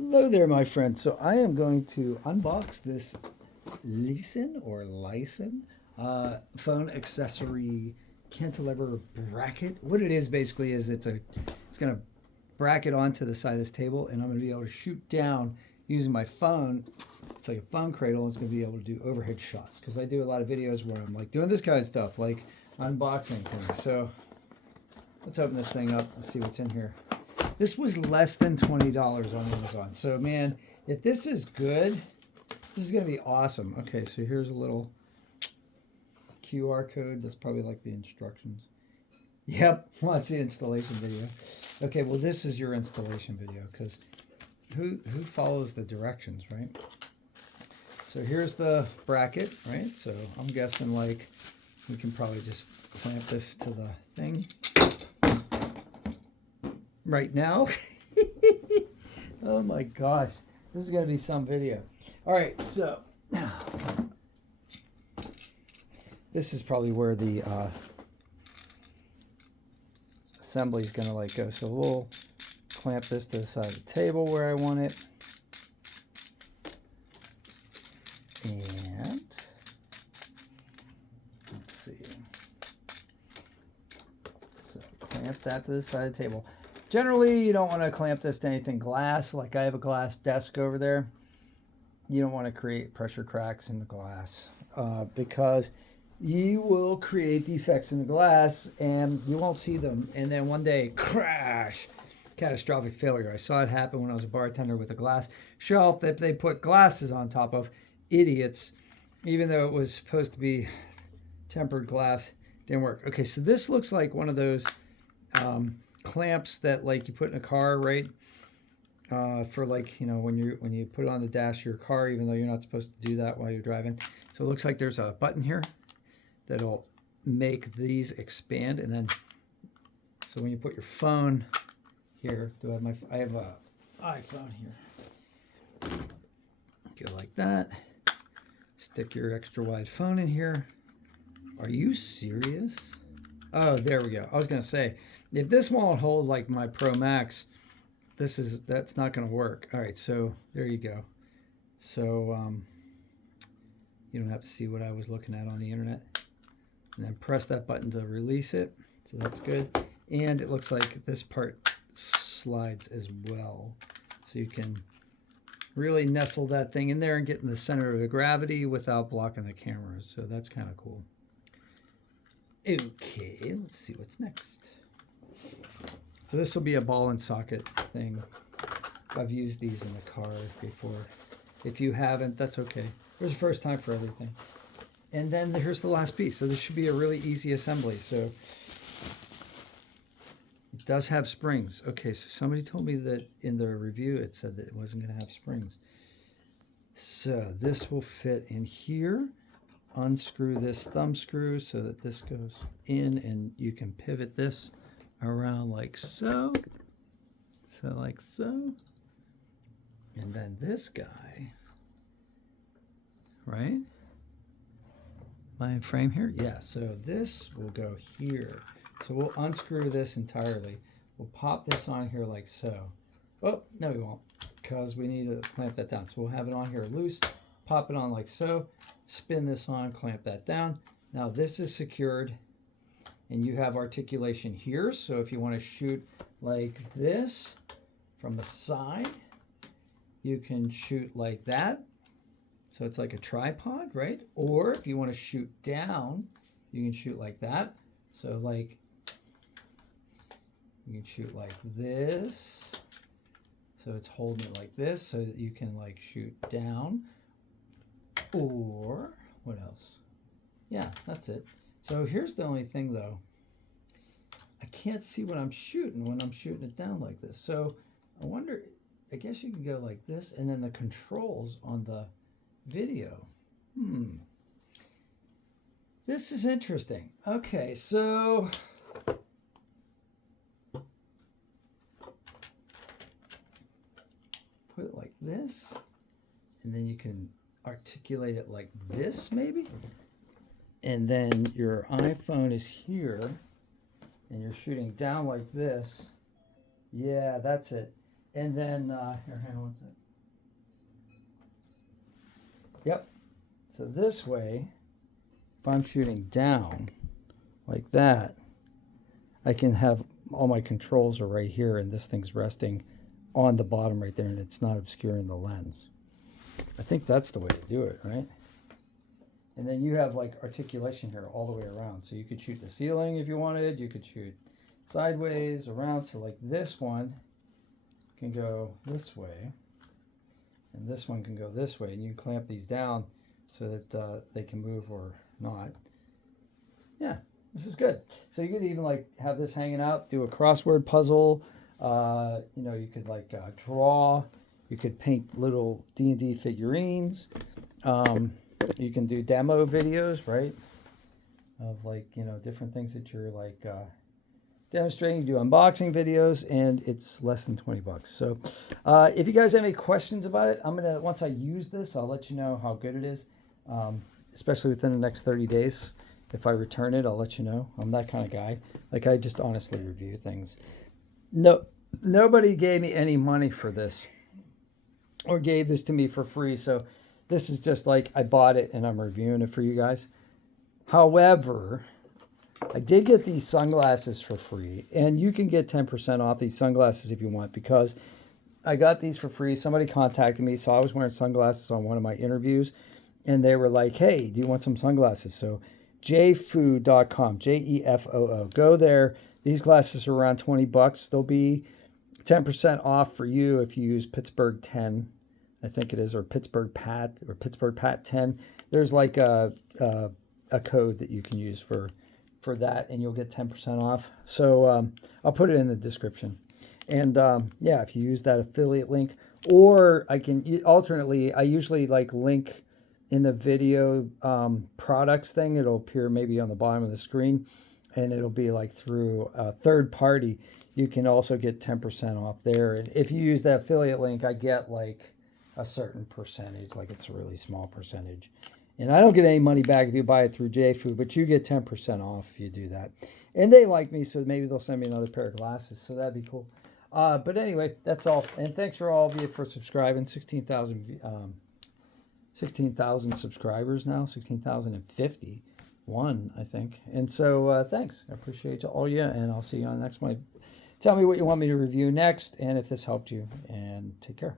Hello there, my friend. So I am going to unbox this LISEN phone accessory cantilever bracket. What it is basically is it's going to bracket onto the side of this table, and I'm going to be able to shoot down using my phone. It's like a phone cradle. It's going to be able to do overhead shots because I do a lot of videos where I'm like doing this kind of stuff, like unboxing things. So let's open this thing up and see what's in here. This was less than $20 on Amazon. So, man, if this is good, this is going to be awesome. Okay, so here's a little QR code. That's probably like the instructions. Yep, watch the installation video. Okay, well, this is your installation video because who follows the directions, right? So here's the bracket, right? So I'm guessing like we can probably just clamp this to the thing. Right now. Oh my gosh, this is going to be some video. All right, so this is probably where the assembly is going to like go. So we'll clamp this to the side of the table where I want it. And let's see. So clamp that to the side of the table. Generally, you don't want to clamp this to anything glass. Like I have a glass desk over there. You don't want to create pressure cracks in the glass because you will create defects in the glass and you won't see them. And then one day, crash, catastrophic failure. I saw it happen when I was a bartender with a glass shelf that they put glasses on top of. Idiots, even though it was supposed to be tempered glass, didn't work. Okay, so this looks like one of those clamps that like you put in a car, right? For like, you know, when you put it on the dash of your car, even though you're not supposed to do that while you're driving. So it looks like there's a button here that'll make these expand, and then so when you put your phone here, I have a iPhone here. Go like that. Stick your extra wide phone in here. Are you serious? Oh, there we go. I was gonna say, if this won't hold like my Pro Max, that's not gonna work. All right, so there you go. So you don't have to see what I was looking at on the internet. And then press that button to release it. So that's good. And it looks like this part slides as well. So you can really nestle that thing in there and get in the center of the gravity without blocking the cameras. So that's kind of cool. Okay, let's see what's next. So this will be a ball and socket thing. I've used these in the car before. If you haven't, that's okay. There's a first time for everything. And then here's the last piece. So this should be a really easy assembly. So it does have springs. Okay, so somebody told me that in the review it said that it wasn't going to have springs. So this will fit in here. Unscrew this thumb screw so that this goes in, and you can pivot this around like so. So like so. And then this guy, right? My frame here? Yeah, so this will go here. So we'll unscrew this entirely. We'll pop this on here like so. Oh, no we won't, because we need to clamp that down. So we'll have it on here loose, pop it on like so, spin this on, clamp that down. Now this is secured, and you have articulation here. So if you want to shoot like this from the side, you can shoot like that. So it's like a tripod, right? Or if you want to shoot down, you can shoot like that. So like, you can shoot like this. So it's holding it like this so that you can like shoot down. Or what else? Yeah, that's it. So here's the only thing though. I can't see what I'm shooting when I'm shooting it down like this. So I wonder, I guess you can go like this, and then the controls on the video. This is interesting. Okay, so put it like this, and then you can articulate it like this maybe. And then your iPhone is here, and you're shooting down like this. Yeah, that's it. And then, here, hang on one second. Yep. So this way, if I'm shooting down like that, I can have all my controls are right here, and this thing's resting on the bottom right there, and it's not obscuring the lens. I think that's the way to do it, right? And then you have like articulation here all the way around. So you could shoot the ceiling if you wanted. You could shoot sideways, around. So like this one can go this way, and this one can go this way, and you clamp these down so that they can move or not. Yeah, this is good. So you could even like have this hanging out, do a crossword puzzle. You know, you could like draw. You could paint little D&D figurines. You can do demo videos, right? Of like, you know, different things that you're like demonstrating. You do unboxing videos, and it's less than $20. So if you guys have any questions about it, once I use this, I'll let you know how good it is, especially within the next 30 days. If I return it, I'll let you know. I'm that kind of guy. Like, I just honestly review things. Nobody gave me any money for this or gave this to me for free. So this is just like I bought it and I'm reviewing it for you guys. However, I did get these sunglasses for free, and you can get 10% off these sunglasses if you want, because I got these for free. Somebody contacted me, so I was wearing sunglasses on one of my interviews, and they were like, hey, do you want some sunglasses? So jfood.com, Jefoo. Go there. These glasses are around $20. They'll be 10% off for you if you use Pittsburgh 10, I think it is, or Pittsburgh Pat, or Pittsburgh Pat 10. There's like a code that you can use for that, and you'll get 10% off. So I'll put it in the description. And yeah, if you use that affiliate link, or I can alternately, I usually like link in the video products thing. It'll appear maybe on the bottom of the screen, and it'll be like through a third party. You can also get 10% off there. And if you use that affiliate link, I get like a certain percentage, like it's a really small percentage. And I don't get any money back if you buy it through JFood, but you get 10% off if you do that. And they like me, so maybe they'll send me another pair of glasses, so that'd be cool. But anyway, that's all. And thanks for all of you for subscribing. 16,000 subscribers now, 16,051, I think. And so thanks. I appreciate all of you, and I'll see you on the next one. Tell me what you want me to review next, and if this helped you, and take care.